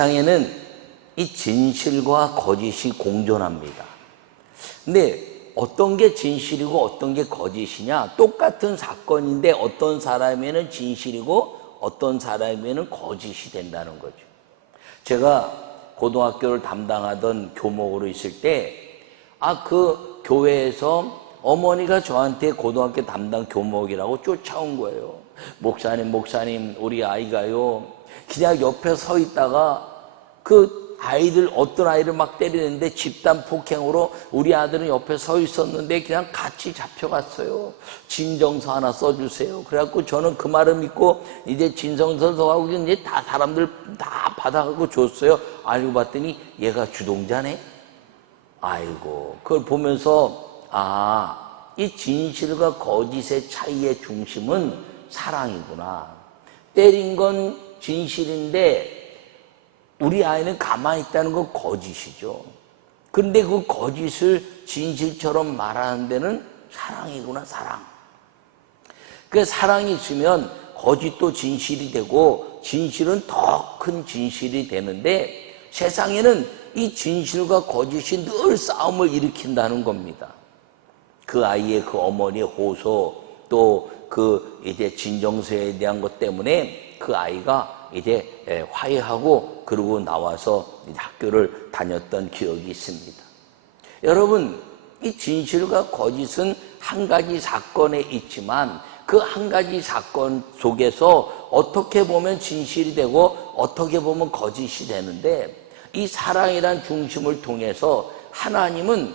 세상에는 이 진실과 거짓이 공존합니다. 근데 어떤 게 진실이고 어떤 게 거짓이냐? 똑같은 사건인데 어떤 사람에는 진실이고 어떤 사람에는 거짓이 된다는 거죠. 제가 고등학교를 담당하던 교목으로 있을 때, 그 교회에서 어머니가 저한테 고등학교 담당 교목이라고 쫓아온 거예요. 목사님, 우리 아이가요, 그냥 옆에 서 있다가 어떤 아이를 막 때리는데 집단 폭행으로 우리 아들은 옆에 서 있었는데 그냥 같이 잡혀갔어요. 진정서 하나 써주세요. 그래갖고 저는 그 말을 믿고 이제 진정서 써가고 이제 다 사람들 다 받아가고 줬어요. 알고 봤더니 얘가 주동자네? 아이고, 그걸 보면서 이 진실과 거짓의 차이의 중심은 사랑이구나. 때린 건 진실인데 우리 아이는 가만히 있다는 건 거짓이죠. 그런데 그 거짓을 진실처럼 말하는 데는 사랑이구나, 사랑. 그 사랑이 있으면 거짓도 진실이 되고 진실은 더 큰 진실이 되는데 세상에는 이 진실과 거짓이 늘 싸움을 일으킨다는 겁니다. 그 아이의 그 어머니의 호소 또 이제 진정서에 대한 것 때문에 그 아이가 이제 화해하고 그러고 나와서 학교를 다녔던 기억이 있습니다. 여러분, 이 진실과 거짓은 한 가지 사건에 있지만 그 한 가지 사건 속에서 어떻게 보면 진실이 되고 어떻게 보면 거짓이 되는데 이 사랑이란 중심을 통해서 하나님은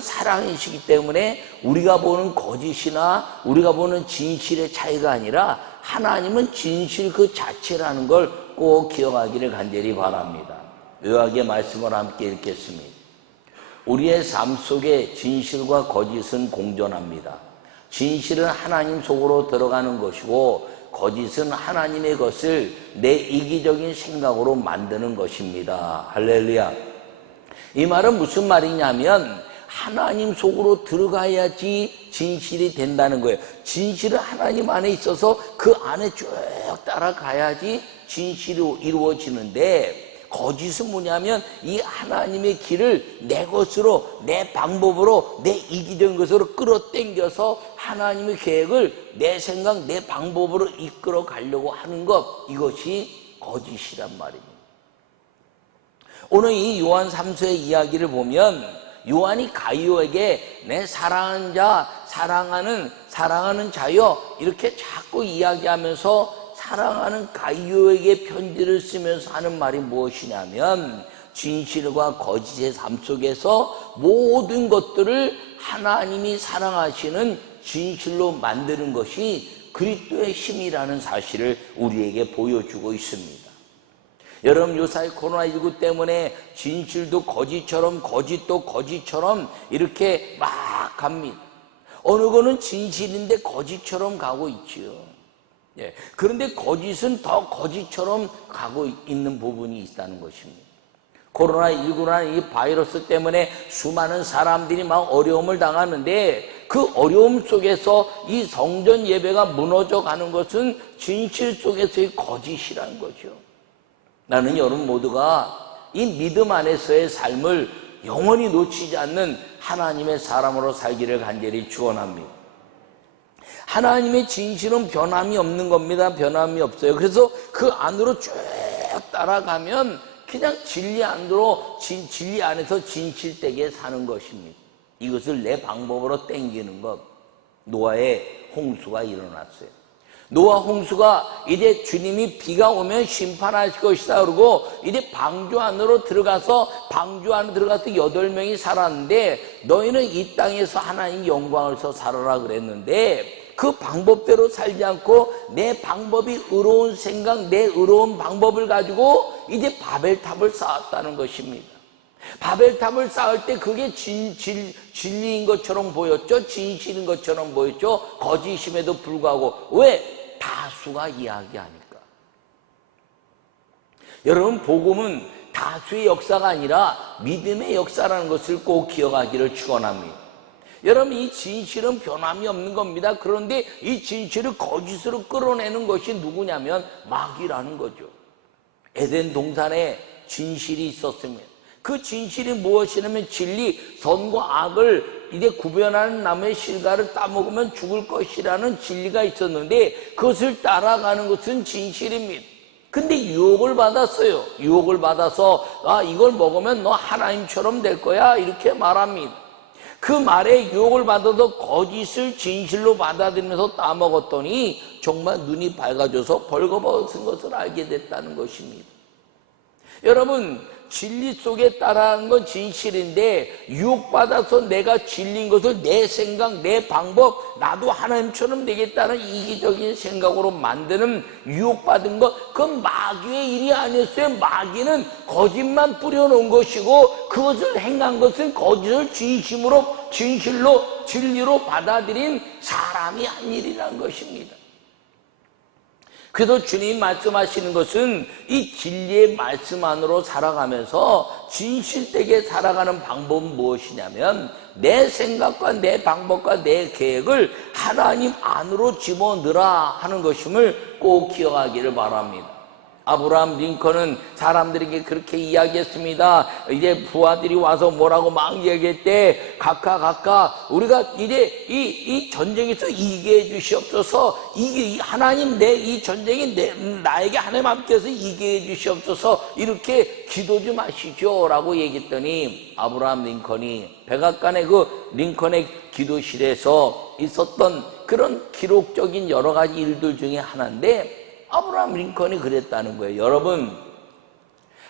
사랑이시기 때문에 우리가 보는 거짓이나 우리가 보는 진실의 차이가 아니라 하나님은 진실 그 자체라는 걸 꼭 기억하기를 간절히 바랍니다. 요약의 말씀을 함께 읽겠습니다. 우리의 삶 속에 진실과 거짓은 공존합니다. 진실은 하나님 속으로 들어가는 것이고 거짓은 하나님의 것을 내 이기적인 생각으로 만드는 것입니다. 할렐루야. 이 말은 무슨 말이냐면 하나님 속으로 들어가야지 진실이 된다는 거예요. 진실은 하나님 안에 있어서 그 안에 쭉 따라가야지 진실이 이루어지는데 거짓은 뭐냐면 이 하나님의 길을 내 것으로 내 방법으로 내 이기적인 것으로 끌어당겨서 하나님의 계획을 내 생각 내 방법으로 이끌어 가려고 하는 것, 이것이 거짓이란 말입니다. 오늘 이 요한 3서의 이야기를 보면 요한이 가이오에게 내 사랑하는 자, 사랑하는 자여 이렇게 자꾸 이야기하면서 사랑하는 가이오에게 편지를 쓰면서 하는 말이 무엇이냐면 진실과 거짓의 삶 속에서 모든 것들을 하나님이 사랑하시는 진실로 만드는 것이 그리스도의 힘이라는 사실을 우리에게 보여주고 있습니다. 여러분, 요사이 코로나19 때문에 진실도 거짓처럼 거짓도 거짓처럼 이렇게 막 갑니다. 어느 거는 진실인데 거짓처럼 가고 있지요. 그런데 거짓은 더 거짓처럼 가고 있는 부분이 있다는 것입니다. 코로나19라는 이 바이러스 때문에 수많은 사람들이 막 어려움을 당하는데 그 어려움 속에서 이 성전 예배가 무너져 가는 것은 진실 속에서의 거짓이라는 거죠. 나는 여러분 모두가 이 믿음 안에서의 삶을 영원히 놓치지 않는 하나님의 사람으로 살기를 간절히 축원합니다. 하나님의 진실은 변함이 없는 겁니다. 변함이 없어요. 그래서 그 안으로 쭉 따라가면 그냥 진리 안에서 진실되게 사는 것입니다. 이것을 내 방법으로 땡기는 것. 노아의 홍수가 일어났어요. 노아 홍수가 이제 주님이 비가 오면 심판하실 것이다 그러고 이제 방주 안으로 들어가서 8명이 살았는데 너희는 이 땅에서 하나님 영광을서 살아라 그랬는데 그 방법대로 살지 않고 내 방법이 의로운 생각, 내 의로운 방법을 가지고 이제 바벨탑을 쌓았다는 것입니다. 바벨탑을 쌓을 때 그게 진리인 것처럼 보였죠. 진실인 것처럼 보였죠. 거짓임에도 불구하고. 왜? 다수가 이야기하니까. 여러분, 복음은 다수의 역사가 아니라 믿음의 역사라는 것을 꼭 기억하기를 축원합니다. 여러분, 이 진실은 변함이 없는 겁니다. 그런데 이 진실을 거짓으로 끌어내는 것이 누구냐면 마귀라는 거죠. 에덴 동산에 진실이 있었습니다. 그 진실이 무엇이냐면 진리, 선과 악을 이제 구별하는 나무의 실과를 따먹으면 죽을 것이라는 진리가 있었는데 그것을 따라가는 것은 진실입니다. 근데 유혹을 받았어요. 유혹을 받아서 이걸 먹으면 너 하나님처럼 될 거야 이렇게 말합니다. 그 말에 유혹을 받아서 거짓을 진실로 받아들이면서 따먹었더니 정말 눈이 밝아져서 벌거벗은 것을 알게 됐다는 것입니다. 여러분, 진리 속에 따라하는 건 진실인데 유혹받아서 내가 진리인 것을 내 생각, 내 방법, 나도 하나님처럼 되겠다는 이기적인 생각으로 만드는 유혹받은 것, 그건 마귀의 일이 아니었어요. 마귀는 거짓만 뿌려놓은 것이고 그것을 행한 것은 거짓을 진실로 진리로 받아들인 사람이 한 일이라는 것입니다. 그래서 주님 말씀하시는 것은 이 진리의 말씀 안으로 살아가면서 진실되게 살아가는 방법은 무엇이냐면 내 생각과 내 방법과 내 계획을 하나님 안으로 집어넣으라 하는 것임을 꼭 기억하기를 바랍니다. 아브라함 링컨은 사람들에게 그렇게 이야기했습니다. 이제 부하들이 와서 뭐라고 막 얘기했대. 각각 우리가 이제 이 전쟁에서 이기게 해주시옵소서. 하나님 내 이 전쟁이 나에게 하나님 함께해서 이기게 해주시옵소서. 이렇게 기도 좀 하시죠 라고 얘기했더니 아브라함 링컨이 백악관의 그 링컨의 기도실에서 있었던 그런 기록적인 여러 가지 일들 중에 하나인데 아브라함 링컨이 그랬다는 거예요. 여러분,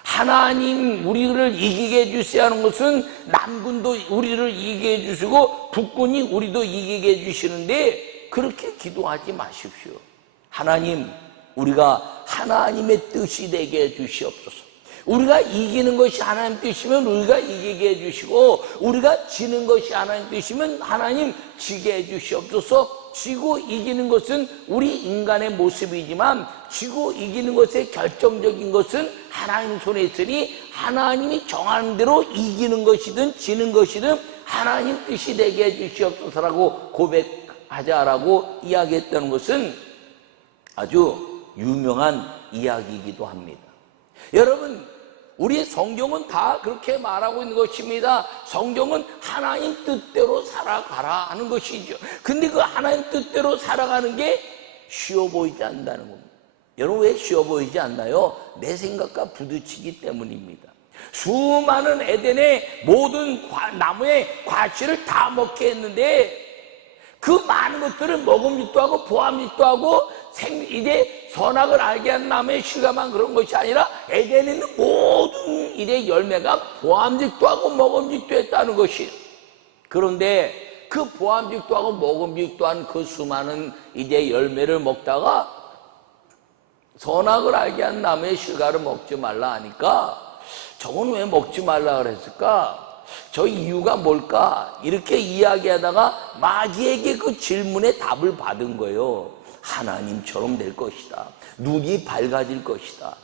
하나님 우리를 이기게 해주셔야 하는 것은 남군도 우리를 이기게 해주시고 북군이 우리도 이기게 해주시는데 그렇게 기도하지 마십시오. 하나님, 우리가 하나님의 뜻이 되게 해주시옵소서. 우리가 이기는 것이 하나님 뜻이면 우리가 이기게 해주시고 우리가 지는 것이 하나님 뜻이면 하나님 지게 해주시옵소서. 지고 이기는 것은 우리 인간의 모습이지만 지고 이기는 것의 결정적인 것은 하나님 손에 있으니 하나님이 정하는 대로 이기는 것이든 지는 것이든 하나님 뜻이 되게 해주시옵소서라고 고백하자라고 이야기했던 것은 아주 유명한 이야기이기도 합니다. 여러분, 우리 성경은 다 그렇게 말하고 있는 것입니다. 성경은 하나님 뜻대로 살아가라 하는 것이죠. 근데 그 하나님 뜻대로 살아가는 게 쉬워 보이지 않는다는 겁니다. 여러분, 왜 쉬워 보이지 않나요? 내 생각과 부딪히기 때문입니다. 수많은 에덴의 모든 나무의 과실을 다 먹게 했는데 그 많은 것들을 먹음직도 하고 보암직도 하고 이제 선악을 알게 한 나무의 실과만 그런 것이 아니라 에덴에 있는 모든 일의 열매가 보암직도 하고 먹음직도 했다는 것이에요. 그런데 그 보암직도 하고 먹음직도 한 그 수많은 이제 열매를 먹다가 선악을 알게 한 나무의 실과를 먹지 말라 하니까 저건 왜 먹지 말라 그랬을까? 저 이유가 뭘까? 이렇게 이야기하다가 마귀에게 그 질문에 답을 받은 거예요. 하나님처럼 될 것이다. 눈이 밝아질 것이다.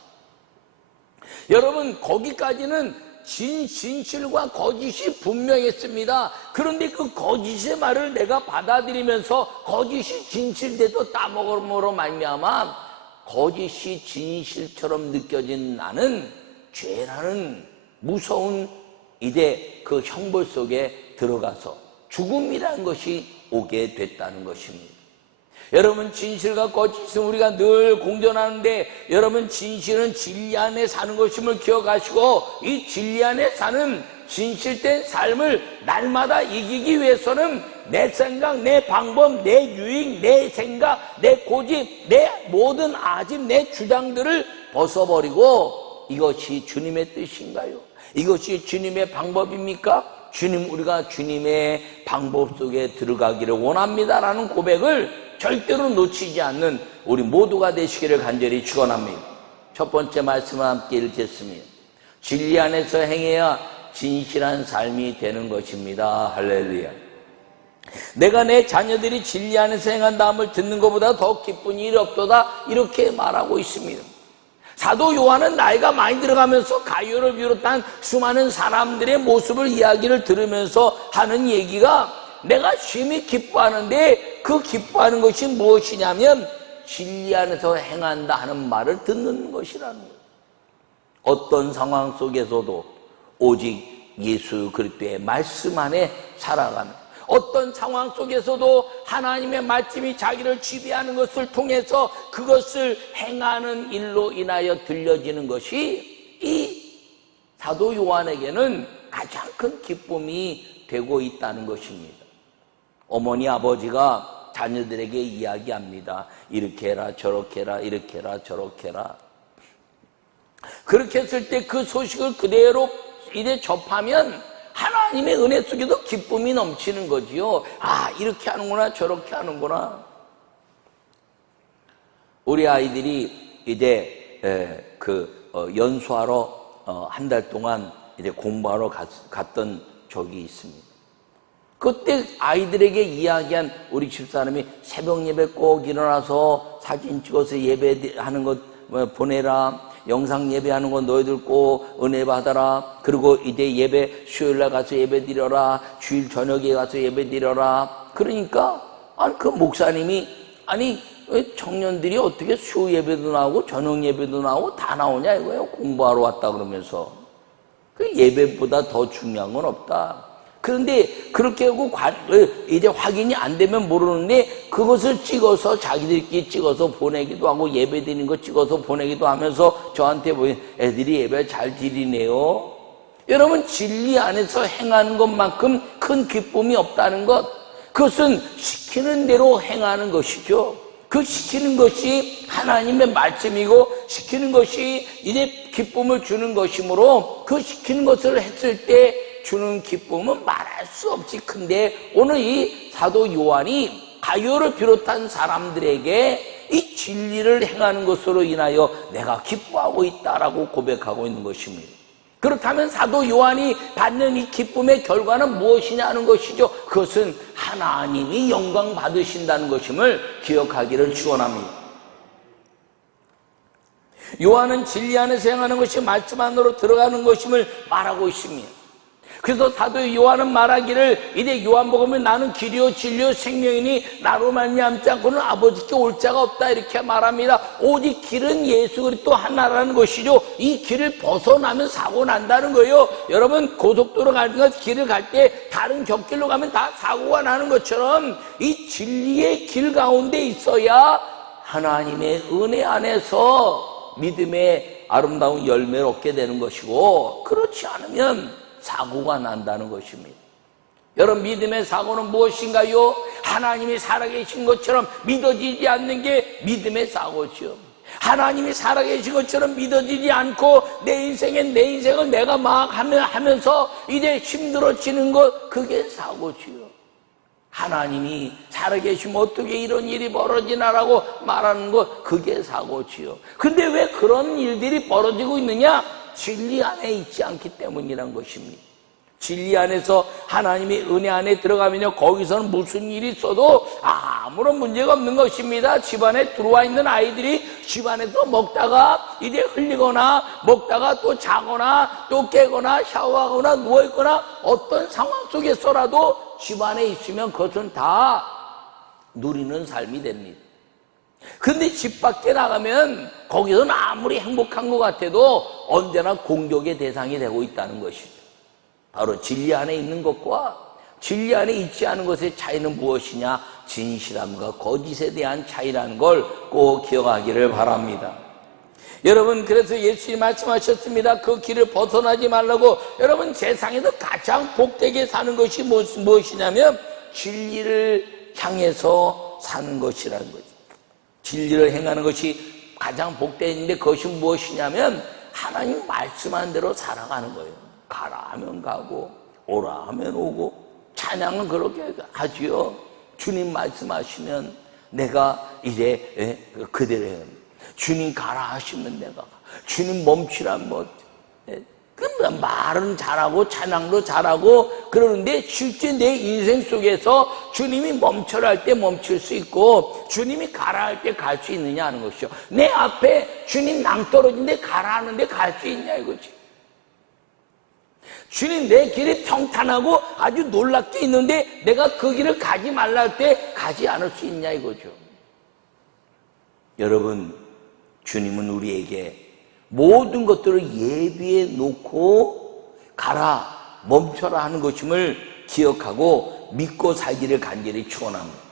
여러분, 거기까지는 진실과 거짓이 분명했습니다. 그런데 그 거짓의 말을 내가 받아들이면서 거짓이 진실돼도 따먹음으로 말미암아 거짓이 진실처럼 느껴진 나는 죄라는 무서운 이제 그 형벌 속에 들어가서 죽음이라는 것이 오게 됐다는 것입니다. 여러분, 진실과 거짓은 우리가 늘 공존하는데 여러분, 진실은 진리 안에 사는 것임을 기억하시고 이 진리 안에 사는 진실된 삶을 날마다 이기기 위해서는 내 생각, 내 방법, 내 유익, 내 생각, 내 고집, 내 모든 아집, 내 주장들을 벗어버리고 이것이 주님의 뜻인가요? 이것이 주님의 방법입니까? 우리가 주님의 방법 속에 들어가기를 원합니다라는 고백을 절대로 놓치지 않는 우리 모두가 되시기를 간절히 축원합니다. 첫 번째 말씀을 함께 읽겠습니다. 진리 안에서 행해야 진실한 삶이 되는 것입니다. 할렐루야. 내가 내 자녀들이 진리 안에서 행한다함을 듣는 것보다 더 기쁜 일이 없도다 이렇게 말하고 있습니다. 사도 요한은 나이가 많이 들어가면서 가룟을 비롯한 수많은 사람들의 모습을 이야기를 들으면서 하는 얘기가 내가 심히 기뻐하는데 그 기뻐하는 것이 무엇이냐면 진리 안에서 행한다 하는 말을 듣는 것이라는 거예요. 어떤 상황 속에서도 오직 예수 그리스도의 말씀 안에 살아가는, 어떤 상황 속에서도 하나님의 말씀이 자기를 지배하는 것을 통해서 그것을 행하는 일로 인하여 들려지는 것이 이 사도 요한에게는 가장 큰 기쁨이 되고 있다는 것입니다. 어머니 아버지가 자녀들에게 이야기합니다. 이렇게 해라 저렇게 해라 이렇게 해라 저렇게 해라. 그렇게 했을 때 그 소식을 그대로 이제 접하면 하나님의 은혜 속에도 기쁨이 넘치는 거지요. 아, 이렇게 하는구나 저렇게 하는구나. 우리 아이들이 이제 연수하러 한 달 동안 이제 공부하러 갔던 적이 있습니다. 그때 아이들에게 이야기한 우리 집사람이 새벽 예배 꼭 일어나서 사진 찍어서 예배하는 것 보내라. 영상 예배하는 거 너희들 꼭 은혜 받아라. 그리고 이제 예배 수요일날 가서 예배 드려라. 주일 저녁에 가서 예배 드려라. 그러니까 그 목사님이 왜 청년들이 어떻게 수요 예배도 나오고 저녁 예배도 나오고 다 나오냐 이거예요. 공부하러 왔다 그러면서. 그 예배보다 더 중요한 건 없다. 그런데 그렇게 하고 이제 확인이 안 되면 모르는데 그것을 찍어서 자기들끼리 찍어서 보내기도 하고 예배 드리는 거 찍어서 보내기도 하면서 저한테 애들이 예배 잘 드리네요. 여러분, 진리 안에서 행하는 것만큼 큰 기쁨이 없다는 것, 그것은 시키는 대로 행하는 것이죠. 그 시키는 것이 하나님의 말씀이고 시키는 것이 이제 기쁨을 주는 것이므로 그 시키는 것을 했을 때 주는 기쁨은 말할 수 없이 큰데, 오늘 이 사도 요한이 가룟을 비롯한 사람들에게 이 진리를 행하는 것으로 인하여 내가 기뻐하고 있다라고 고백하고 있는 것입니다. 그렇다면 사도 요한이 받는 이 기쁨의 결과는 무엇이냐는 것이죠. 그것은 하나님이 영광 받으신다는 것임을 기억하기를 축원합니다. 요한은 진리 안에서 행하는 것이 말씀 안으로 들어가는 것임을 말하고 있습니다. 그래서 사도 요한은 말하기를 이제 요한복음에 나는 길이요 진리요 생명이니 나로 말미암지 않고는 아버지께 올 자가 없다 이렇게 말합니다. 오직 길은 예수 그리스도 하나라는 것이죠. 이 길을 벗어나면 사고 난다는 거예요. 여러분, 고속도로 가는 것 길을 갈 때 다른 곁길로 가면 다 사고가 나는 것처럼 이 진리의 길 가운데 있어야 하나님의 은혜 안에서 믿음의 아름다운 열매를 얻게 되는 것이고, 그렇지 않으면 사고가 난다는 것입니다. 여러분, 믿음의 사고는 무엇인가요? 하나님이 살아계신 것처럼 믿어지지 않는 게 믿음의 사고죠. 하나님이 살아계신 것처럼 믿어지지 않고 내 인생을 내가 막 하면서 이제 힘들어지는 것, 그게 사고지요. 하나님이 살아계시면 어떻게 이런 일이 벌어지나라고 말하는 것, 그게 사고지요. 근데 왜 그런 일들이 벌어지고 있느냐? 진리 안에 있지 않기 때문이란 것입니다. 진리 안에서 하나님의 은혜 안에 들어가면요, 거기서는 무슨 일이 있어도 아무런 문제가 없는 것입니다. 집안에 들어와 있는 아이들이 집안에서 먹다가 이제 흘리거나 먹다가 또 자거나 또 깨거나 샤워하거나 누워있거나 어떤 상황 속에서라도 집안에 있으면 그것은 다 누리는 삶이 됩니다. 근데 집 밖에 나가면 거기서는 아무리 행복한 것 같아도 언제나 공격의 대상이 되고 있다는 것이죠. 바로 진리 안에 있는 것과 진리 안에 있지 않은 것의 차이는 무엇이냐? 진실함과 거짓에 대한 차이라는 걸 꼭 기억하기를 바랍니다. 여러분, 그래서 예수님이 말씀하셨습니다. 그 길을 벗어나지 말라고. 여러분, 세상에서 가장 복되게 사는 것이 무엇이냐면 진리를 향해서 사는 것이라는 거죠. 진리를 행하는 것이 가장 복되는데 그것이 무엇이냐면 하나님 말씀한 대로 살아가는 거예요. 가라 하면 가고 오라 하면 오고, 찬양은 그렇게 하지요. 주님 말씀하시면 내가 이제 그대로 해요. 주님 가라 하시면 내가 가. 주님 멈추라면 뭐 말은 잘하고 찬양도 잘하고 그러는데 실제 내 인생 속에서 주님이 멈춰라 할 때 멈출 수 있고 주님이 가라 할 때 갈 수 있느냐 하는 것이죠. 내 앞에 주님 낭떠러진데 가라 하는데 갈 수 있냐 이거지. 주님 내 길이 평탄하고 아주 놀랍게 있는데 내가 그 길을 가지 말라 할 때 가지 않을 수 있냐 이거죠. 여러분, 주님은 우리에게 모든 것들을 예비해 놓고 가라, 멈춰라 하는 것임을 기억하고 믿고 살기를 간절히 축원합니다.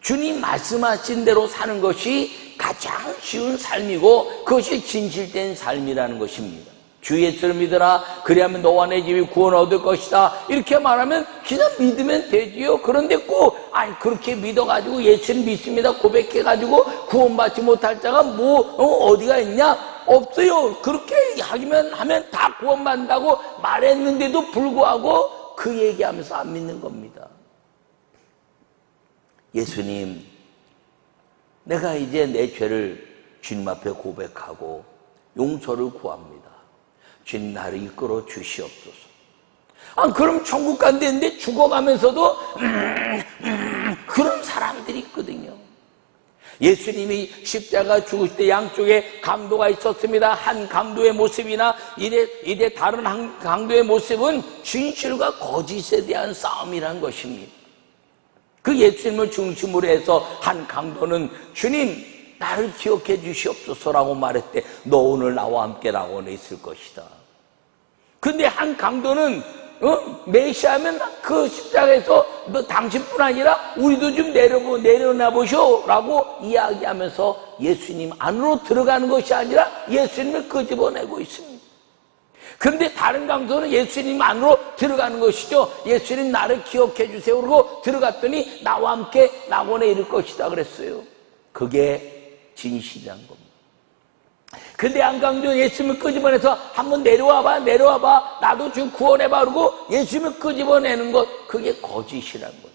주님 말씀하신 대로 사는 것이 가장 쉬운 삶이고 그것이 진실된 삶이라는 것입니다. 주 예수를 믿어라, 그리하면 너와 내 집이 구원 얻을 것이다, 이렇게 말하면 그냥 믿으면 되지요. 그런데 꼭 그렇게 믿어가지고 예수를 믿습니다 고백해가지고 구원받지 못할 자가 어디가 있냐? 없어요. 그렇게 하면 다 구원받는다고 말했는데도 불구하고 그 얘기하면서 안 믿는 겁니다. 예수님, 내가 이제 내 죄를 주님 앞에 고백하고 용서를 구합니다. 주님, 나를 이끌어 주시옵소서. 그럼 천국 간다는데 죽어가면서도 그런 사람들이 있거든요. 예수님이 십자가 죽으실 때 양쪽에 강도가 있었습니다. 한 강도의 모습이나 이제 다른 한 강도의 모습은 진실과 거짓에 대한 싸움이란 것입니다. 그 예수님을 중심으로 해서 한 강도는 주님, 나를 기억해 주시옵소서라고 말했대. 너 오늘 나와 함께 낙원에 있을 것이다. 근데 한 강도는 메시아면 그 십자가에서 너 당신뿐 아니라 우리도 좀 내려놔 보쇼라고 이야기하면서 예수님 안으로 들어가는 것이 아니라 예수님을 끄집어내고 있습니다. 그런데 다른 강도는 예수님 안으로 들어가는 것이죠. 예수님 나를 기억해 주세요. 그러고 들어갔더니 나와 함께 낙원에 이를 것이다 그랬어요. 그게 진실이란 겁니다. 근데 한 강도는 예수님을 끄집어내서 한번 내려와봐, 나도 좀 구원해봐 그러고 예수님을 끄집어내는 것, 그게 거짓이란 거죠.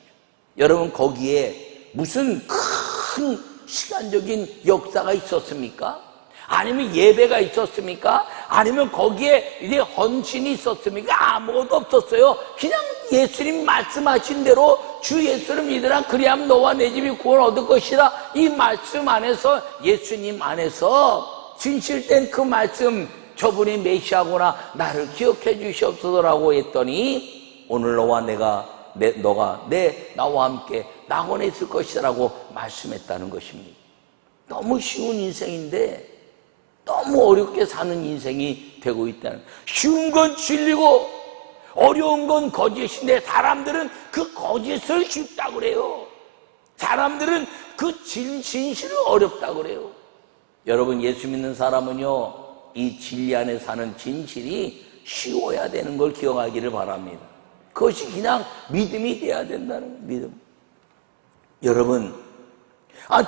여러분, 거기에 무슨 큰 시간적인 역사가 있었습니까? 아니면 예배가 있었습니까? 아니면 거기에 이제 헌신이 있었습니까? 아무것도 없었어요. 그냥 예수님 말씀하신 대로 주 예수를 믿으라, 그리하면 너와 내 집이 구원 얻을 것이라, 이 말씀 안에서, 예수님 안에서 진실된 그 말씀, 저분이 메시아구나, 나를 기억해 주시옵소서라고 했더니 오늘 너가 나와 함께 낙원에 있을 것이라고 말씀했다는 것입니다. 너무 쉬운 인생인데 너무 어렵게 사는 인생이 되고 있다는, 쉬운 건 진리고 어려운 건 거짓인데 사람들은 그 거짓을 쉽다고 그래요. 사람들은 그 진실을 어렵다고 그래요. 여러분, 예수 믿는 사람은요, 이 진리 안에 사는 진실이 쉬워야 되는 걸 기억하기를 바랍니다. 그것이 그냥 믿음이 돼야 된다는 믿음. 여러분,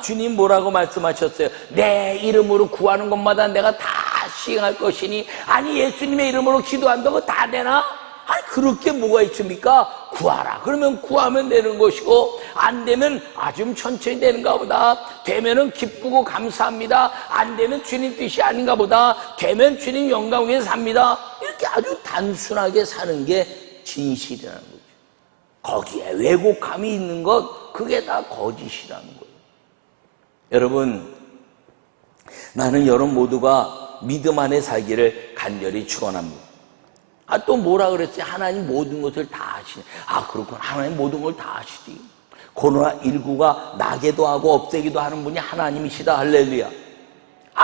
주님 뭐라고 말씀하셨어요? 내 이름으로 구하는 것마다 내가 다 시행할 것이니, 아니 예수님의 이름으로 기도한다고 다 되나? 그렇게 뭐가 있습니까? 구하라 그러면 구하면 되는 것이고, 안 되면 좀 천천히 되는가 보다, 되면은 기쁘고 감사합니다, 안 되면 주님 뜻이 아닌가 보다, 되면 주님 영광 위에 삽니다. 이렇게 아주 단순하게 사는 게 진실이라는 거죠. 거기에 왜곡함이 있는 것, 그게 다 거짓이라는 거예요. 여러분, 나는 여러분 모두가 믿음 안에 살기를 간절히 축원합니다. 또 뭐라 그랬어요? 하나님 모든 것을 다 아시네. 그렇구나. 하나님 모든 걸 다 아시지. 코로나19가 나게도 하고 없애기도 하는 분이 하나님이시다. 할렐루야.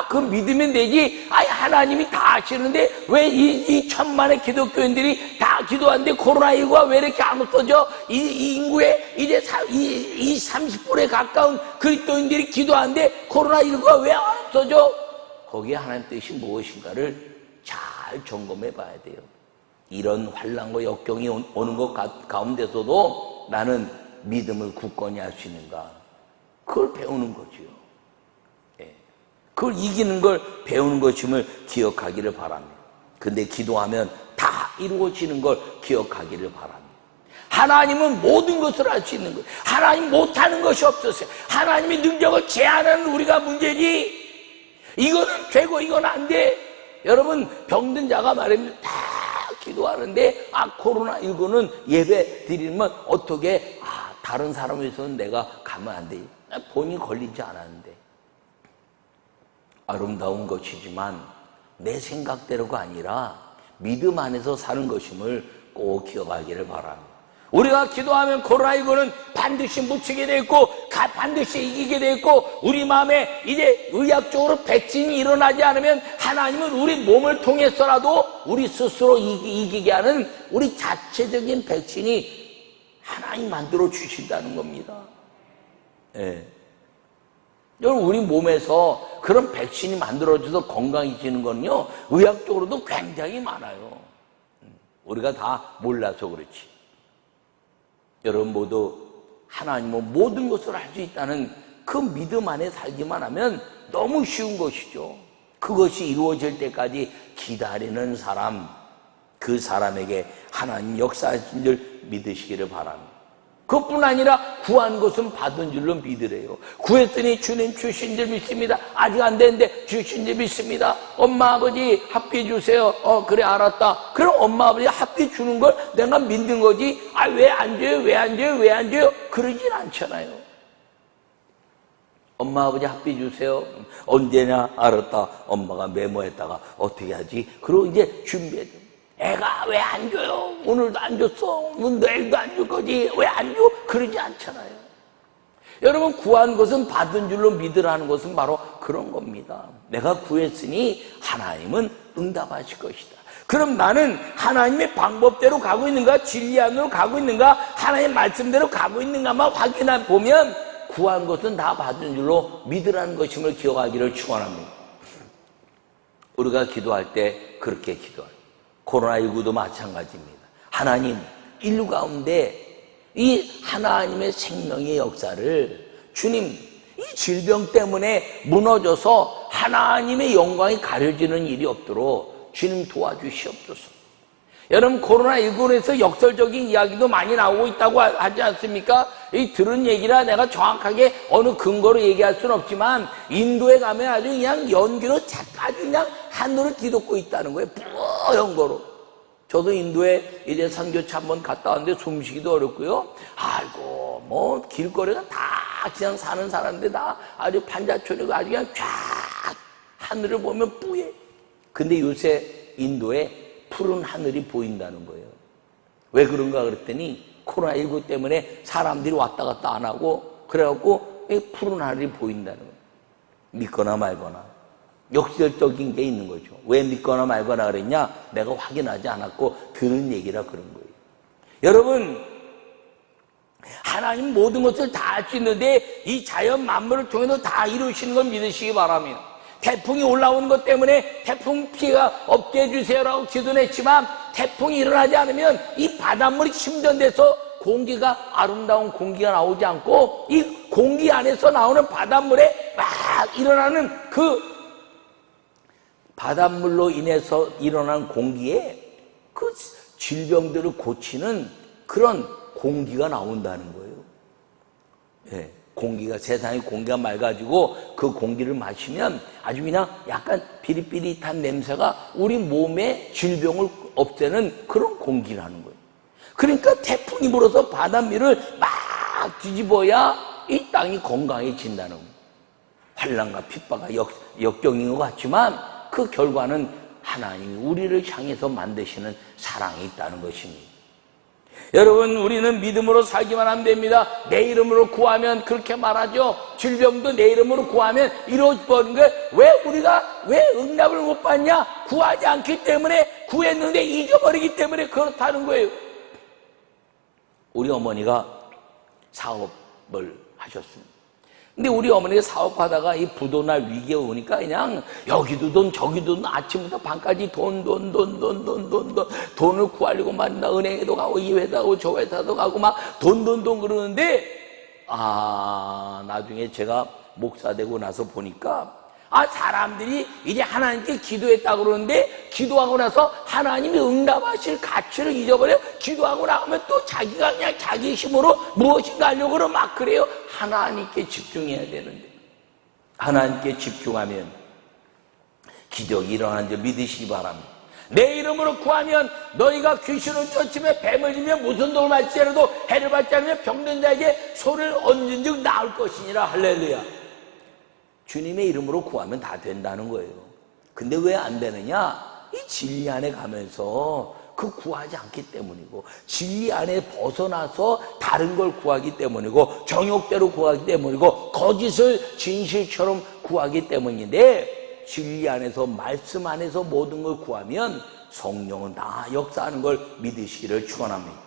그거 믿으면 되지. 하나님이 다 아시는데 왜 이 천만의 기독교인들이 다 기도하는데 코로나19가 왜 이렇게 안 없어져? 이 인구에 이제 이 30%에 가까운 그리스도인들이 기도하는데 코로나19가 왜 안 없어져? 거기에 하나님 뜻이 무엇인가를 잘 점검해 봐야 돼요. 이런 환난과 역경이 오는 것 가운데서도 나는 믿음을 굳건히 할 수 있는가? 그걸 배우는 거지요. 그걸 이기는 걸 배우는 것임을 기억하기를 바랍니다. 근데 기도하면 다 이루어지는 걸 기억하기를 바랍니다. 하나님은 모든 것을 할 수 있는 거예요. 하나님 못하는 것이 없었어요. 하나님의 능력을 제한하는 우리가 문제지, 이거는 되고 이건 안 돼. 여러분, 병든 자가 말하면 다 기도하는데 코로나19는 예배 드리면 어떻게 다른 사람에서는 내가 가면 안 돼. 본인이 걸리지 않았는데. 아름다운 것이지만 내 생각대로가 아니라 믿음 안에서 사는 것임을 꼭 기억하기를 바랍니다. 우리가 기도하면 코로나19는 반드시 묻히게 돼 있고, 반드시 이기게 돼 있고, 우리 마음에 이제 의학적으로 백신이 일어나지 않으면 하나님은 우리 몸을 통해서라도 우리 스스로 이기게 하는 우리 자체적인 백신이 하나님 만들어 주신다는 겁니다. 예. 여러분, 우리 몸에서 그런 백신이 만들어져서 건강해지는 건요, 의학적으로도 굉장히 많아요. 우리가 다 몰라서 그렇지. 여러분 모두 하나님은 모든 것을 할 수 있다는 그 믿음 안에 살기만 하면 너무 쉬운 것이죠. 그것이 이루어질 때까지 기다리는 사람, 그 사람에게 하나님 역사하신 줄 믿으시기를 바랍니다. 그것뿐 아니라 구한 것은 받은 줄로 믿으래요. 구했더니 주님 주신 줄 믿습니다. 아직 안 됐는데 주신 줄 믿습니다. 엄마 아버지 합비 주세요. 그래 알았다. 그럼 엄마 아버지 합비 주는 걸 내가 믿는 거지. 아, 왜 안 줘요? 왜 안 줘요? 왜 안 줘요? 그러진 않잖아요. 엄마 아버지 합비 주세요. 언제냐? 알았다. 엄마가 메모했다가 어떻게 하지? 그리고 이제 준비해. 애가 왜 안 줘요? 오늘도 안 줬어. 내일도 안 줄 거지. 왜 안 줘? 그러지 않잖아요. 여러분, 구한 것은 받은 줄로 믿으라는 것은 바로 그런 겁니다. 내가 구했으니 하나님은 응답하실 것이다. 그럼 나는 하나님의 방법대로 가고 있는가? 진리 안으로 가고 있는가? 하나님의 말씀대로 가고 있는가만 확인해 보면 구한 것은 다 받은 줄로 믿으라는 것임을 기억하기를 축원합니다. 우리가 기도할 때 그렇게 기도해요. 코로나19도 마찬가지입니다. 하나님, 인류 가운데 이 하나님의 생명의 역사를 주님, 이 질병 때문에 무너져서 하나님의 영광이 가려지는 일이 없도록 주님 도와주시옵소서. 여러분, 코로나19에서 역설적인 이야기도 많이 나오고 있다고 하지 않습니까? 이 들은 얘기라 내가 정확하게 어느 근거로 얘기할 수는 없지만 인도에 가면 아주 그냥 연기로 아주 그냥 하늘을 뒤덮고 있다는 거예요. 뿌연 거로. 저도 인도에 이제 선교차 한번 갔다 왔는데 숨쉬기도 어렵고요. 아이고, 뭐 길거리가 다 그냥 사는 사람들 다 아주 판자촌이고 아주 그냥 쫙 하늘을 보면 뿌예. 근데 요새 인도에 푸른 하늘이 보인다는 거예요. 왜 그런가 그랬더니 코로나19 때문에 사람들이 왔다 갔다 안 하고 그래갖고 푸른 하늘이 보인다는 거예요. 믿거나 말거나. 역설적인 게 있는 거죠. 왜 믿거나 말거나 그랬냐? 내가 확인하지 않았고 들은 얘기라 그런 거예요. 여러분, 하나님 모든 것을 다 할 수 있는데 이 자연 만물을 통해서 다 이루시는 걸 믿으시기 바랍니다. 태풍이 올라오는 것 때문에 태풍 피해가 없게 해주세요라고 기도는 했지만 태풍이 일어나지 않으면 이 바닷물이 침전돼서 공기가, 아름다운 공기가 나오지 않고 이 공기 안에서 나오는 바닷물에 막 일어나는 그 바닷물로 인해서 일어나는 공기에 그 질병들을 고치는 그런 공기가 나온다는 거예요. 예, 공기가, 세상에 공기가 맑아지고 그 공기를 마시면 아주 그냥 약간 비릿비릿한 냄새가 우리 몸의 질병을 없애는 그런 공기라는 거예요. 그러니까 태풍이 불어서 바닷물을 막 뒤집어야 이 땅이 건강해진다는 거예요. 환난과 핍박과 역경인 것 같지만 그 결과는 하나님이 우리를 향해서 만드시는 사랑이 있다는 것입니다. 여러분, 우리는 믿음으로 살기만 하면 됩니다. 내 이름으로 구하면 그렇게 말하죠. 질병도 내 이름으로 구하면 이루어지는 거예요. 왜 우리가 왜 응답을 못 받냐? 구하지 않기 때문에, 구했는데 잊어버리기 때문에 그렇다는 거예요. 우리 어머니가 사업을 하셨습니다. 근데 우리 어머니가 사업하다가 이 부도나 위기가 오니까 그냥 여기도 돈 저기도 돈, 아침부터 밤까지 돈을 구하려고 말인다. 은행에도 가고 이 회사도 가고 저 회사도 가고 막 돈 그러는데, 나중에 제가 목사 되고 나서 보니까 사람들이 이제 하나님께 기도했다고 그러는데 기도하고 나서 하나님이 응답하실 가치를 잊어버려. 기도하고 나면 또 자기가 그냥 자기 힘으로 무엇인가 하려고 막 그래요. 하나님께 집중해야 되는데, 하나님께 집중하면 기적이 일어나는 줄 믿으시기 바랍니다. 내 이름으로 구하면 너희가 귀신을 쫓으며 뱀을 지며 무슨 돌을 맞지라도 해를 받지 않으며 병든 자에게 소를 얹은 즉 나을 것이니라. 할렐루야. 주님의 이름으로 구하면 다 된다는 거예요. 근데 왜 안 되느냐? 이 진리 안에 가면서 그 구하지 않기 때문이고, 진리 안에 벗어나서 다른 걸 구하기 때문이고, 정욕대로 구하기 때문이고, 거짓을 진실처럼 구하기 때문인데, 진리 안에서, 말씀 안에서 모든 걸 구하면 성령은 다 역사하는 걸 믿으시기를 축원합니다.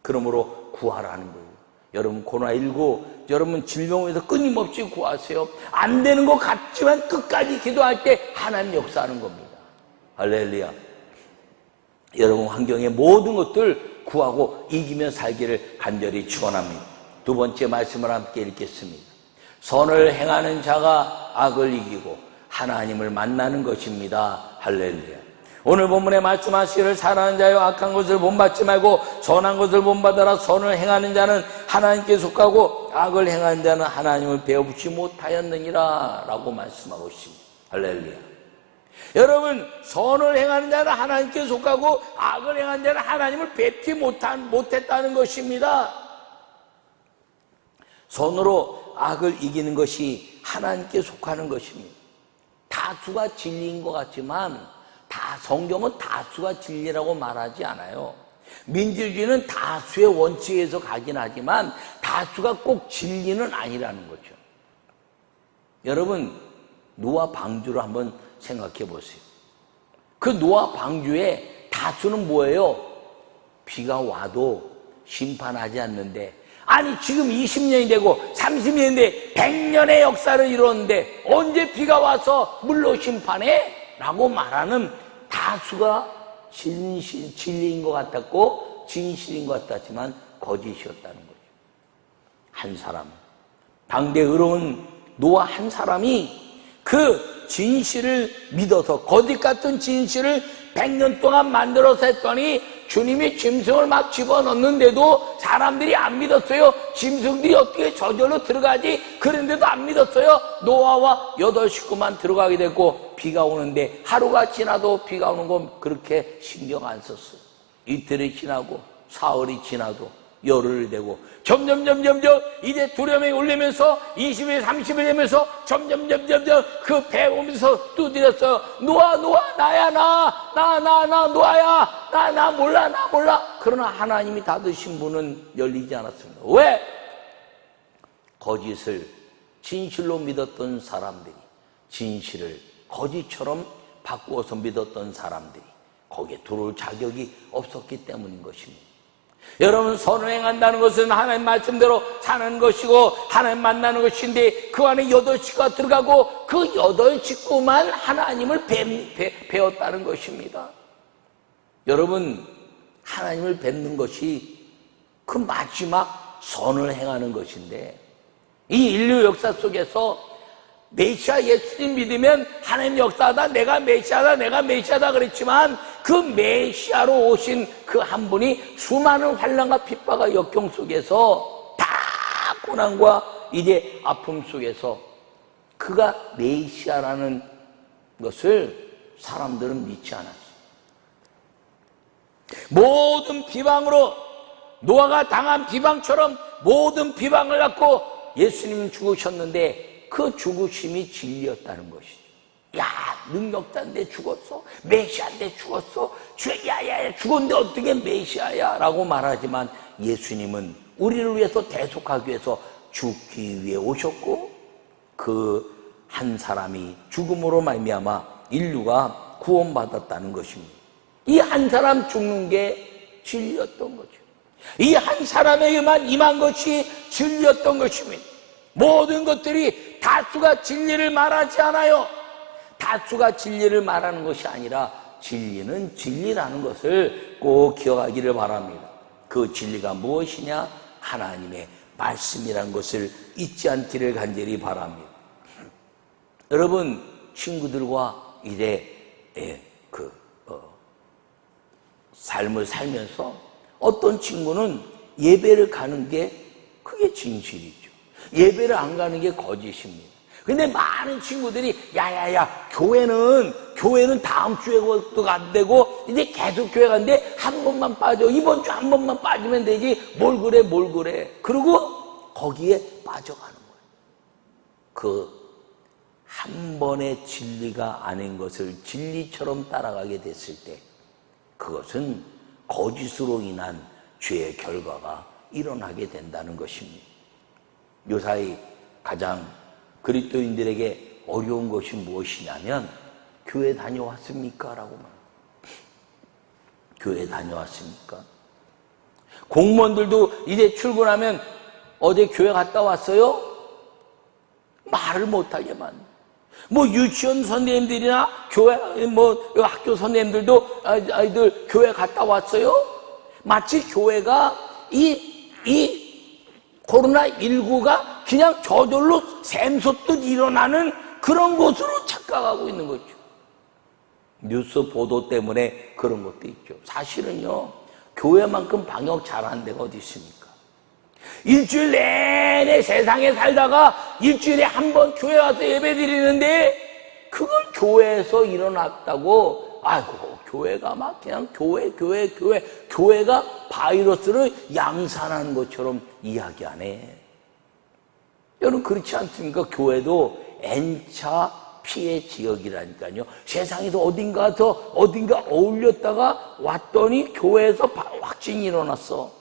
그러므로 구하라는 거예요. 여러분 코로나19, 여러분 질병을 위해서 끊임없이 구하세요. 안 되는 것 같지만 끝까지 기도할 때 하나님 역사하는 겁니다. 할렐루야. 여러분 환경의 모든 것들 구하고 이기며 살기를 간절히 축원합니다. 두 번째 말씀을 함께 읽겠습니다. 선을 행하는 자가 악을 이기고 하나님을 만나는 것입니다. 할렐루야. 오늘 본문에 말씀하시기를 사랑하는 자여 악한 것을 본받지 말고 선한 것을 본받아라. 선을 행하는 자는 하나님께 속하고 악을 행하는 자는 하나님을 배우지 못하였느니라 라고 말씀하고 있습니다. 할렐루야. 여러분 선을 행하는 자는 하나님께 속하고 악을 행하는 자는 하나님을 뵙지 못했다는 것입니다. 선으로 악을 이기는 것이 하나님께 속하는 것입니다. 다수가 진리인 것 같지만 성경은 다수가 진리라고 말하지 않아요. 민주주의는 다수의 원칙에서 가긴 하지만 다수가 꼭 진리는 아니라는 거죠. 여러분 노아 방주를 한번 생각해 보세요. 그 노아 방주에 다수는 뭐예요? 비가 와도 심판하지 않는데, 아니 지금 20년이 되고 30년이 돼 100년의 역사를 이뤘는데 언제 비가 와서 물로 심판해? 라고 말하는 다수가 진리인 것 같았고 진실인 것 같았지만 거짓이었다는 거죠. 한 사람, 당대 의로운 노아 한 사람이 그 진실을 믿어서 거짓 같은 진실을 100년 동안 만들어서 했더니 주님이 짐승을 막 집어넣는데도 사람들이 안 믿었어요. 짐승들이 어떻게 저절로 들어가지? 그런데도 안 믿었어요. 노아와 8 식구만 들어가게 됐고 비가 오는데 하루가 지나도 비가 오는 건 그렇게 신경 안 썼어요. 이틀이 지나고 사흘이 지나도 열흘이 되고 점점 이제 두려움이 올리면서 20일 30일 되면서 점점 그 배 오면서 두드렸어요. 노아 나야 나 노아야 나 몰라. 그러나 하나님이 닫으신 문은 열리지 않았습니다. 왜? 거짓을 진실로 믿었던 사람들이 진실을 거짓처럼 바꾸어서 믿었던 사람들이 거기에 들어올 자격이 없었기 때문인 것입니다. 여러분 선을 행한다는 것은 하나님 말씀대로 사는 것이고 하나님 만나는 것인데 그 안에 8식구가 들어가고 그 8식구만 하나님을 배웠다는 것입니다. 여러분 하나님을 뵙는 것이 그 마지막 선을 행하는 것인데, 이 인류 역사 속에서 메시아 예수님 믿으면 하나님 역사하다 내가 메시아다 그랬지만 그 메시아로 오신 그 한 분이 수많은 환난과 핍박과 역경 속에서 다 고난과 이제 아픔 속에서 그가 메시아라는 것을 사람들은 믿지 않았어요. 모든 비방으로 노아가 당한 비방처럼 모든 비방을 갖고 예수님은 죽으셨는데 그 죽으심이 진리였다는 것이죠. 야, 능력자인데 죽었어? 메시아인데 죽었어? 야야야, 죽었는데 어떻게 메시아야? 라고 말하지만 예수님은 우리를 위해서 대속하기 위해서 죽기 위해 오셨고 그 한 사람이 죽음으로 말미암아 인류가 구원받았다는 것입니다. 이 한 사람 죽는 게 진리였던 거죠. 이 한 사람에게만 임한 것이 진리였던 것입니다. 모든 것들이 다수가 진리를 말하지 않아요. 다수가 진리를 말하는 것이 아니라 진리는 진리라는 것을 꼭 기억하기를 바랍니다. 그 진리가 무엇이냐? 하나님의 말씀이라는 것을 잊지 않기를 간절히 바랍니다. 여러분 친구들과 이제 삶을 살면서 어떤 친구는 예배를 가는 게 그게 진실이죠. 예배를 안 가는 게 거짓입니다. 근데 많은 친구들이 야야야 교회는 다음 주에도 안 되고 이제 계속 교회 가는데 한 번만 빠져, 이번 주 한 번만 빠지면 되지 뭘 그래 그리고 거기에 빠져가는 거예요. 그 한 번의 진리가 아닌 것을 진리처럼 따라가게 됐을 때 그것은 거짓으로 인한 죄의 결과가 일어나게 된다는 것입니다. 요사이 가장 그리스도인들에게 어려운 것이 무엇이냐면 교회 다녀왔습니까? 라고 말합니다. 교회 다녀왔습니까? 공무원들도 이제 출근하면 어제 교회 갔다 왔어요? 말을 못하게 만들어. 유치원 선생님들이나 교회, 학교 선생님들도 아이들 교회 갔다 왔어요? 마치 교회가 이 코로나19가 그냥 저절로 샘솟듯 일어나는 그런 것으로 착각하고 있는 거죠. 뉴스 보도 때문에 그런 것도 있죠. 사실은요, 교회만큼 방역 잘하는 데가 어디 있습니까? 일주일 내내 세상에 살다가 일주일에 한 번 교회 와서 예배 드리는데 그걸 교회에서 일어났다고, 아이고, 교회가 막 그냥 교회가 바이러스를 양산하는 것처럼 이야기하네. 여러분, 그렇지 않습니까? 교회도 N차 피해 지역이라니까요. 세상에서 어딘가 어울렸다가 왔더니 교회에서 확진이 일어났어.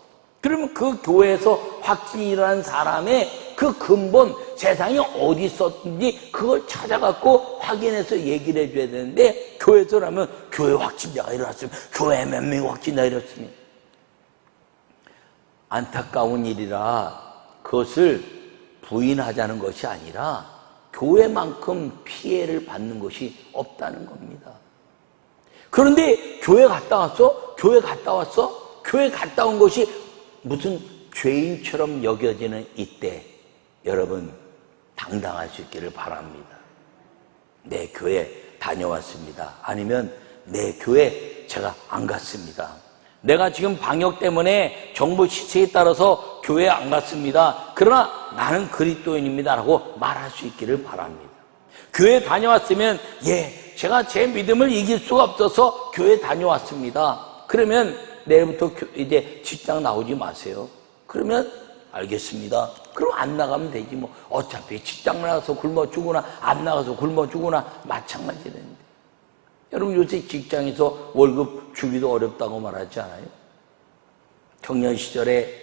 그러면 그 교회에서 확진이 일어난 사람의 그 근본, 세상에 어디 있었는지 그걸 찾아갖고 확인해서 얘기를 해줘야 되는데, 교회에서라면 교회 확진자가 일어났으면, 교회에 몇 명이 확진자가 일어났으면. 안타까운 일이라 그것을 부인하자는 것이 아니라 교회만큼 피해를 받는 것이 없다는 겁니다. 그런데 교회 갔다 왔어? 교회 갔다 왔어? 교회 갔다 온 것이 무슨 죄인처럼 여겨지는 이때 여러분 당당할 수 있기를 바랍니다. 내 교회 다녀왔습니다. 아니면 내 교회 제가 안 갔습니다. 내가 지금 방역 때문에 정부 시책에 따라서 교회에 안 갔습니다. 그러나 나는 그리스도인입니다 라고 말할 수 있기를 바랍니다. 교회 다녀왔으면 제가 제 믿음을 이길 수가 없어서 교회 다녀왔습니다. 그러면 내일부터 이제 직장 나오지 마세요. 그러면 알겠습니다. 그럼 안 나가면 되지 뭐. 어차피 직장 나가서 굶어 죽으나 안 나가서 굶어 죽으나 마찬가지 되는데. 여러분 요새 직장에서 월급 주기도 어렵다고 말하지 않아요? 청년 시절에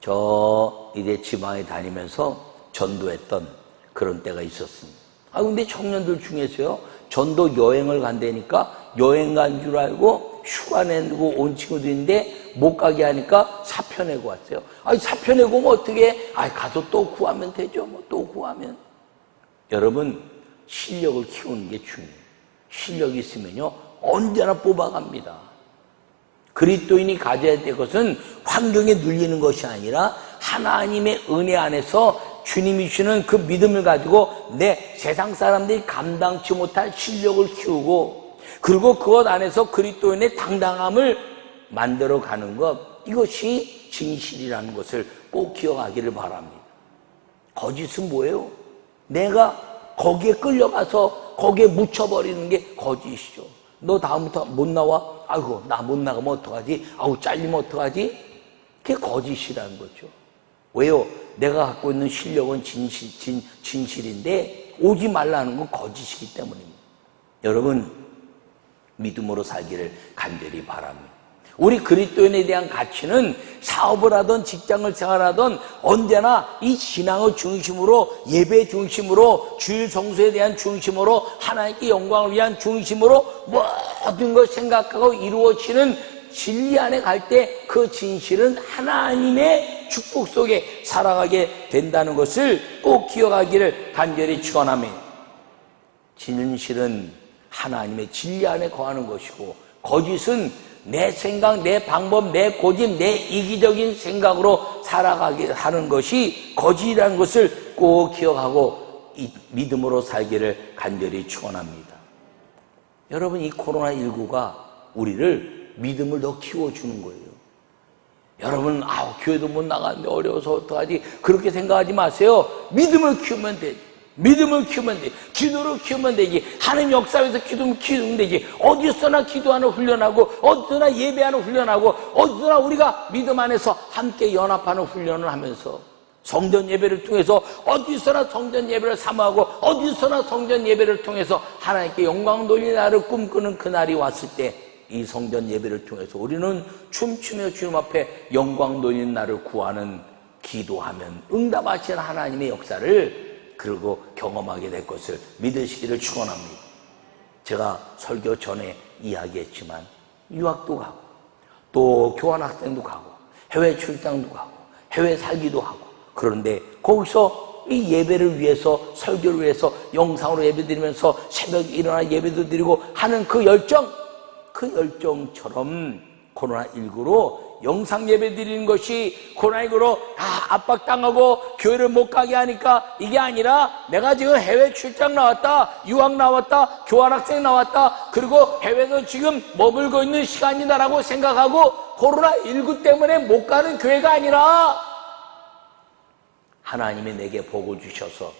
저 이제 지방에 다니면서 전도했던 그런 때가 있었습니다. 근데 청년들 중에서요, 전도 여행을 간다니까 여행 간 줄 알고 휴가 내고 온 친구도 있는데 못 가게 하니까 사표 내고 왔어요. 사표 내고 오면 어떻게 해? 가서 또 구하면 되죠. 또 구하면. 여러분, 실력을 키우는 게 중요해요. 실력이 있으면요, 언제나 뽑아갑니다. 그리스도인이 가져야 될 것은 환경에 눌리는 것이 아니라 하나님의 은혜 안에서 주님이 주시는 그 믿음을 가지고 내 세상 사람들이 감당치 못할 실력을 키우고, 그리고 그것 안에서 그리스도인의 당당함을 만들어가는 것, 이것이 진실이라는 것을 꼭 기억하기를 바랍니다. 거짓은 뭐예요? 내가 거기에 끌려가서 거기에 묻혀버리는 게 거짓이죠. 너 다음부터 못 나와? 아이고, 나 못 나가면 어떡하지? 잘리면 어떡하지? 그게 거짓이라는 거죠. 왜요? 내가 갖고 있는 실력은 진실인데 오지 말라는 건 거짓이기 때문입니다. 여러분, 믿음으로 살기를 간절히 바랍니다. 우리 그리스도인에 대한 가치는 사업을 하든 직장을 생활하든 언제나 이 신앙의 중심으로, 예배 중심으로, 주일 성수에 대한 중심으로, 하나님께 영광을 위한 중심으로 모든 걸 생각하고 이루어지는 진리 안에 갈 때 그 진실은 하나님의 축복 속에 살아가게 된다는 것을 꼭 기억하기를 간절히 축원합니다. 진실은 하나님의 진리 안에 거하는 것이고, 거짓은 내 생각, 내 방법, 내 고집, 내 이기적인 생각으로 살아가게 하는 것이 거짓이라는 것을 꼭 기억하고 믿음으로 살기를 간절히 축원합니다. 여러분, 이 코로나19가 우리를 믿음을 더 키워주는 거예요. 여러분, 교회도 못 나가는데 어려워서 어떡하지? 그렇게 생각하지 마세요. 믿음을 키우면 되지. 믿음을 키우면 되지. 기도를 키우면 되지. 하나님 역사에서 키우면 되지. 어디서나 기도하는 훈련하고, 어디서나 예배하는 훈련하고, 어디서나 우리가 믿음 안에서 함께 연합하는 훈련을 하면서 성전 예배를 통해서 어디서나 성전 예배를 사모하고 어디서나 성전 예배를 통해서 하나님께 영광 돌리는 날을 꿈꾸는 그날이 왔을 때 이 성전 예배를 통해서 우리는 춤추며 주님 앞에 영광 돌리는 날을 구하는, 기도하면 응답하시는 하나님의 역사를 그리고 경험하게 될 것을 믿으시기를 축원합니다. 제가 설교 전에 이야기했지만 유학도 가고 또 교환학생도 가고 해외 출장도 가고 해외 살기도 하고, 그런데 거기서 이 예배를 위해서, 설교를 위해서 영상으로 예배드리면서 새벽에 일어나 예배도 드리고 하는 그 열정처럼 코로나19로 영상 예배 드리는 것이 코로나19로 압박당하고 교회를 못 가게 하니까 이게 아니라, 내가 지금 해외 출장 나왔다, 유학 나왔다, 교환학생 나왔다, 그리고 해외에서 지금 머물고 있는 시간이다라고 생각하고 코로나19 때문에 못 가는 교회가 아니라, 하나님이 내게 복을 주셔서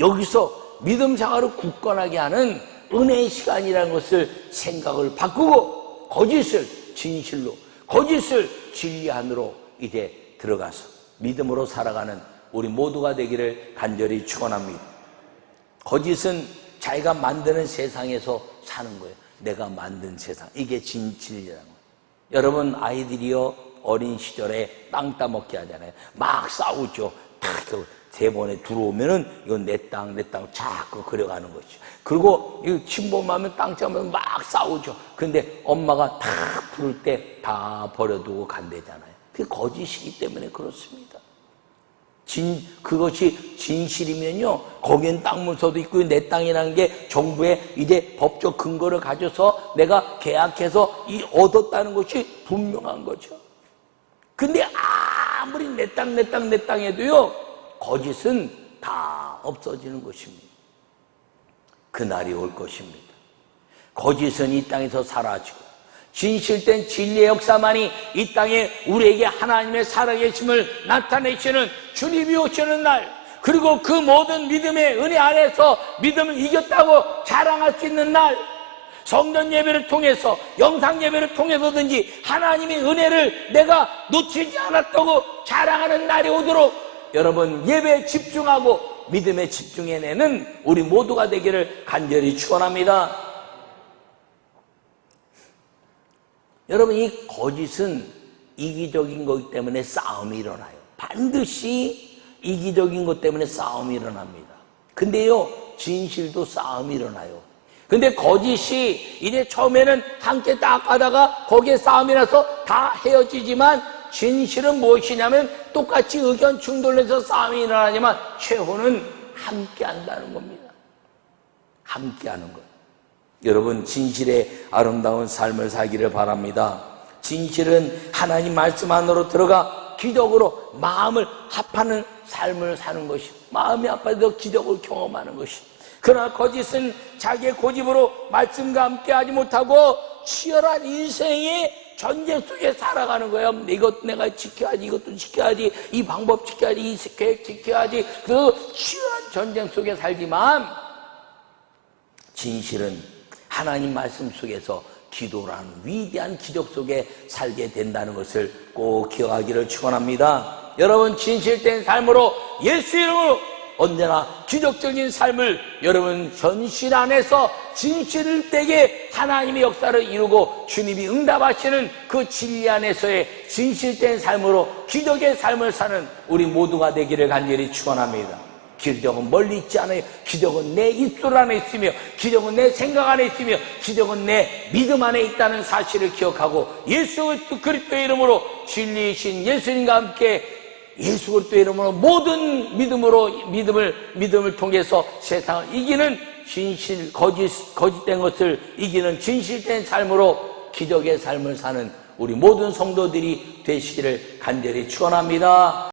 여기서 믿음 생활을 굳건하게 하는 은혜의 시간이라는 것을 생각을 바꾸고 거짓을 진실로, 거짓을 진리 안으로 이제 들어가서 믿음으로 살아가는 우리 모두가 되기를 간절히 축원합니다. 거짓은 자기가 만드는 세상에서 사는 거예요. 내가 만든 세상, 이게 진실이라는 거예요. 여러분, 아이들이요, 어린 시절에 땅 따먹기 하잖아요. 막 싸우죠. 대본에 들어오면은 이건 내 땅, 내 땅 자꾸 그려가는 거죠. 그리고 이거 침범하면 땅 잡으면 막 싸우죠. 근데 엄마가 탁 부를 때 다 버려두고 간대잖아요. 그게 거짓이기 때문에 그렇습니다. 그것이 진실이면요, 거기엔 땅 문서도 있고 내 땅이라는 게 정부의 이제 법적 근거를 가져서 내가 계약해서 얻었다는 것이 분명한 거죠. 근데 아무리 내 땅, 내 땅, 내 땅 해도요, 거짓은 다 없어지는 것입니다. 그날이 올 것입니다. 거짓은 이 땅에서 사라지고 진실된 진리의 역사만이 이 땅에 우리에게 하나님의 살아계심을 나타내시는 주님이 오시는 날, 그리고 그 모든 믿음의 은혜 안에서 믿음을 이겼다고 자랑할 수 있는 날, 성전 예배를 통해서, 영상 예배를 통해서든지 하나님의 은혜를 내가 놓치지 않았다고 자랑하는 날이 오도록 여러분, 예배에 집중하고 믿음에 집중해내는 우리 모두가 되기를 간절히 축원합니다. 여러분, 이 거짓은 이기적인 거기 때문에 싸움이 일어나요. 반드시 이기적인 것 때문에 싸움이 일어납니다. 근데요, 진실도 싸움이 일어나요. 근데 거짓이 이제 처음에는 함께 딱 가다가 거기에 싸움이 나서 다 헤어지지만, 진실은 무엇이냐면 똑같이 의견 충돌해서 싸움이 일어나지만 최후는 함께 한다는 겁니다. 함께 하는 것. 여러분, 진실의 아름다운 삶을 살기를 바랍니다. 진실은 하나님 말씀 안으로 들어가 기적으로 마음을 합하는 삶을 사는 것이, 마음이 아파도 기적을 경험하는 것이. 그러나 거짓은 자기의 고집으로 말씀과 함께 하지 못하고 치열한 인생의 전쟁 속에 살아가는 거예요. 이것 내가 지켜야지, 이것도 지켜야지, 이 방법 지켜야지, 이 계획 지켜야지. 그 치열한 전쟁 속에 살지만, 진실은 하나님 말씀 속에서 기도라는 위대한 기적 속에 살게 된다는 것을 꼭 기억하기를 축원합니다. 여러분, 진실된 삶으로, 예수 이름으로 언제나 기적적인 삶을 여러분 현실 안에서 진실을 떼게 하나님의 역사를 이루고 주님이 응답하시는 그 진리 안에서의 진실된 삶으로 기적의 삶을 사는 우리 모두가 되기를 간절히 축원합니다. 기적은 멀리 있지 않아요. 기적은 내 입술 안에 있으며, 기적은 내 생각 안에 있으며, 기적은 내 믿음 안에 있다는 사실을 기억하고, 예수 그리스도의 이름으로 진리이신 예수님과 함께 예수 그리스도의 이름으로 모든 믿음을 통해서 세상을 이기는 진실, 거짓된 것을 이기는 진실된 삶으로 기적의 삶을 사는 우리 모든 성도들이 되시기를 간절히 축원합니다.